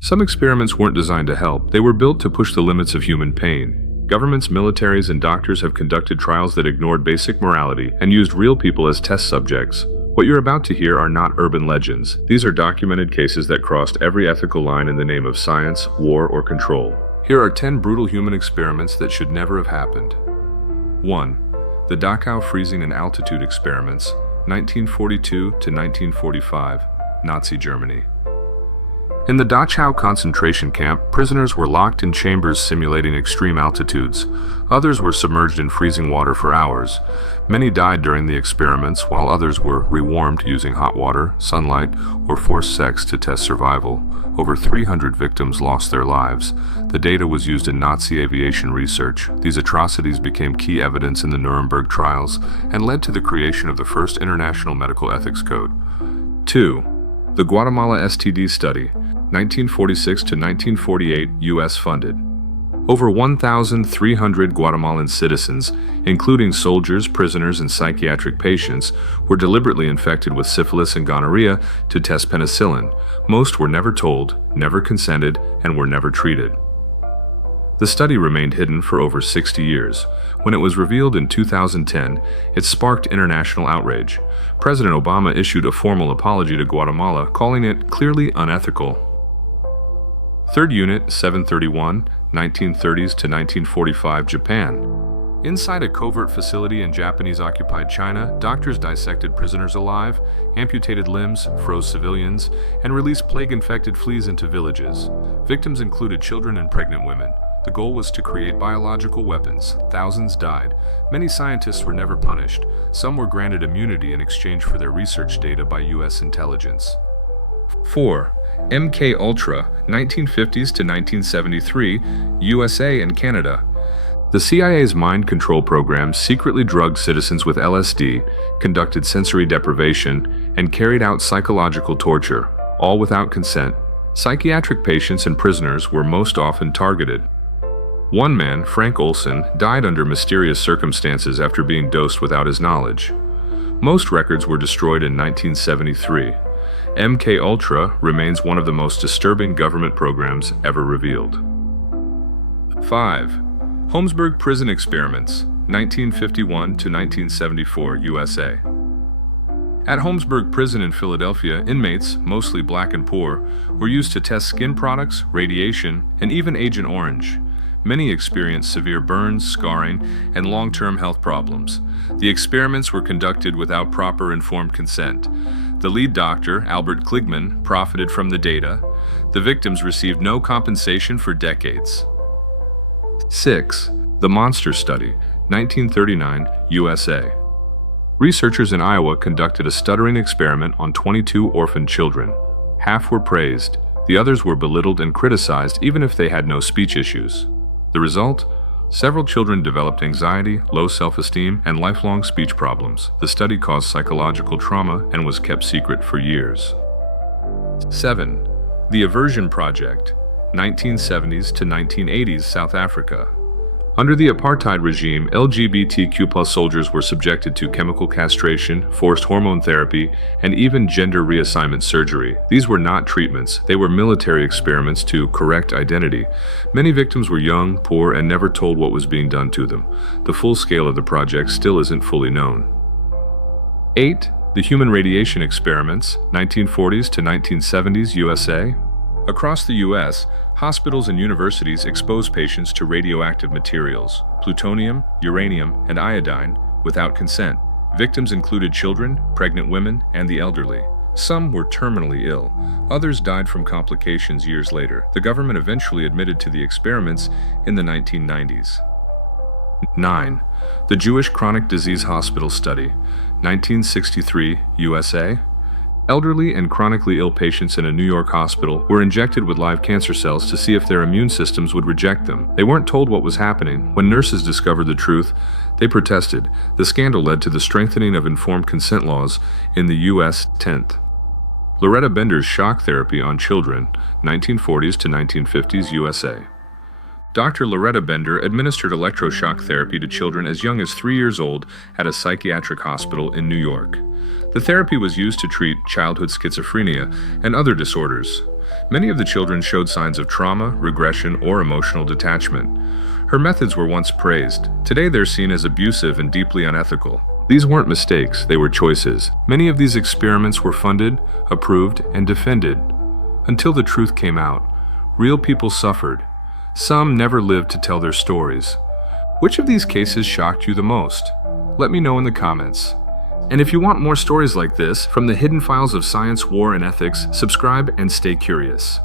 Some experiments weren't designed to help, they were built to push the limits of human pain. Governments, militaries, and doctors have conducted trials that ignored basic morality and used real people as test subjects. What you're about to hear are not urban legends. These are documented cases that crossed every ethical line in the name of science, war, or control. Here are 10 brutal human experiments that should never have happened. 1. The Dachau freezing and altitude experiments, 1942 to 1945, Nazi Germany. In the Dachau concentration camp, prisoners were locked in chambers simulating extreme altitudes. Others were submerged in freezing water for hours. Many died during the experiments, while others were rewarmed using hot water, sunlight, or forced sex to test survival. Over 300 victims lost their lives. The data was used in Nazi aviation research. These atrocities became key evidence in the Nuremberg trials and led to the creation of the first International Medical Ethics Code. 2. The Guatemala STD Study, 1946 to 1948, U.S. funded. Over 1,300 Guatemalan citizens, including soldiers, prisoners, and psychiatric patients, were deliberately infected with syphilis and gonorrhea to test penicillin. Most were never told, never consented, and were never treated. The study remained hidden for over 60 years. When it was revealed in 2010, it sparked international outrage. President Obama issued a formal apology to Guatemala, calling it clearly unethical. Third Unit, 731, 1930s to 1945, Japan. Inside a covert facility in Japanese-occupied China, doctors dissected prisoners alive, amputated limbs, froze civilians, and released plague-infected fleas into villages. Victims included children and pregnant women. The goal was to create biological weapons. Thousands died. Many scientists were never punished. Some were granted immunity in exchange for their research data by U.S. intelligence. 4. MK-Ultra, 1950s to 1973, USA and Canada. The CIA's mind control program secretly drugged citizens with LSD, conducted sensory deprivation, and carried out psychological torture, all without consent. Psychiatric patients and prisoners were most often targeted. One man, Frank Olson, died under mysterious circumstances after being dosed without his knowledge. Most records were destroyed in 1973. MK-Ultra remains one of the most disturbing government programs ever revealed. 5. Holmesburg Prison Experiments, 1951 to 1974, USA. At Holmesburg Prison in Philadelphia, inmates, mostly black and poor, were used to test skin products, radiation, and even Agent Orange. Many experienced severe burns, scarring, and long-term health problems. The experiments were conducted without proper informed consent. The lead doctor, Albert Kligman, profited from the data. The victims received no compensation for decades. 6. The Monster Study, 1939, USA. Researchers in Iowa conducted a stuttering experiment on 22 orphaned children. Half were praised. The others were belittled and criticized even if they had no speech issues. The result? Several children developed anxiety, low self-esteem, and lifelong speech problems. The study caused psychological trauma and was kept secret for years. 7. The Aversion Project, 1970s to 1980s, South Africa. Under the apartheid regime, LGBTQ+ soldiers were subjected to chemical castration, forced hormone therapy, and even gender reassignment surgery. These were not treatments, they were military experiments to correct identity. Many victims were young, poor, and never told what was being done to them. The full scale of the project still isn't fully known. 8. The Human Radiation Experiments, 1940s to 1970s, USA. Across the U.S., hospitals and universities expose patients to radioactive materials, plutonium, uranium, and iodine, without consent. Victims included children, pregnant women, and the elderly. Some were terminally ill. Others died from complications years later. The government eventually admitted to the experiments in the 1990s. 9. The Jewish Chronic Disease Hospital Study, 1963, USA. Elderly and chronically ill patients in a New York hospital were injected with live cancer cells to see if their immune systems would reject them. They weren't told what was happening. When nurses discovered the truth, they protested. The scandal led to the strengthening of informed consent laws in the U.S. 10th. Loretta Bender's shock therapy on children, 1940s to 1950s, USA. Dr. Loretta Bender administered electroshock therapy to children as young as 3 years old at a psychiatric hospital in New York. The therapy was used to treat childhood schizophrenia and other disorders. Many of the children showed signs of trauma, regression, or emotional detachment. Her methods were once praised. Today they're seen as abusive and deeply unethical. These weren't mistakes, they were choices. Many of these experiments were funded, approved, and defended. Until the truth came out, real people suffered. Some never lived to tell their stories. Which of these cases shocked you the most? Let me know in the comments. And if you want more stories like this from the hidden files of science, war, and ethics, subscribe and stay curious.